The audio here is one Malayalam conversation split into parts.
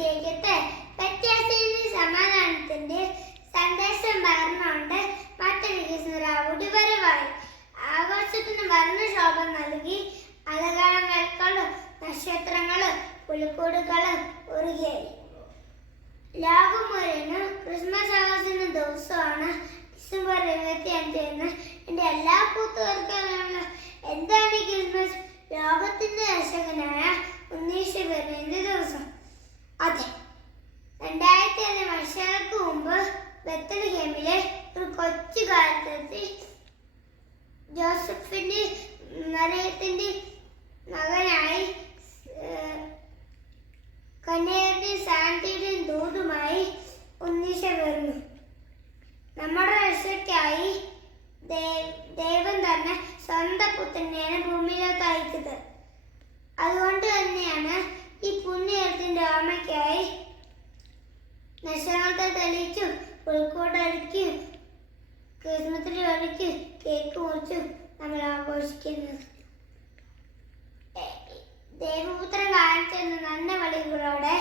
പൂർത്തീകരിക്കട്ടെ വ്യത്യാസത്തിന്റെ സമാധാനത്തിന്റെ സന്ദേശം പകർന്നുകൊണ്ട് മറ്റൊരു കൃഷ്ണരാവുടി വരവായി ആകാശത്തിന് വർണശോഭ നൽകി. അലകാലങ്ങൾക്കളും നക്ഷത്രങ്ങളും പുലിക്കൂടുകളും ലോകം മുഴുവനും ക്രിസ്മസ് ആഘോഷത്തിന്റെ ദിവസമാണ് ഡിസംബർ ഇരുപത്തി അഞ്ചിന് എന്റെ എല്ലാ വർഷങ്ങൾക്ക് മുമ്പ് ബത്തലഹേമിലെ ഒരു കൊച്ചു കാലത്തെത്തി ജോസഫിന്റെ മറിയത്തിന്റെ മകനായി കന്യകയുടെ കന്യകയുടെയും ദൂതുമായി ഒന്നിച്ച വരുന്നു. നമ്മുടെ രക്ഷയ്ക്കായി ദൈവം തന്നെ സ്വന്തം പുത്രനെയാണ് ഭൂമിയിലേക്ക് അയച്ചത്. അതുകൊണ്ട് തന്നെയാണ് ഈ പുണ്യത്തിന്റെ ഓർമ്മയ്ക്കായി നക്ഷത്രത്തെ തെളിയിച്ചും പുൽക്കൂടൊരുക്കിയും ക്രിസ്മസിൽ ഒരുക്കി കേക്ക് മുറിച്ചും നമ്മൾ ആഘോഷിക്കുന്നത് ദേവപുത്രൻ കാണിച്ചെന്ന നല്ല വളികളോടെ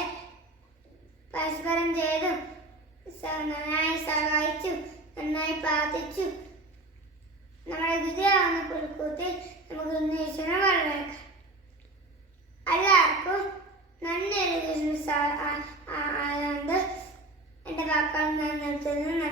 പരസ്പരം ചെയ്തു. നന്നായി സഹായിച്ചു നന്നായി പ്രാർത്ഥിച്ചു. നമ്മുടെ വിജയമാകുന്ന പുൽക്കൂത്തിൽ നമുക്ക് ഉന്നേഷണം വരവേൽക്കാം. എല്ലാവർക്കും നല്ലൊരു ബിസിനസ് 刚才那真的难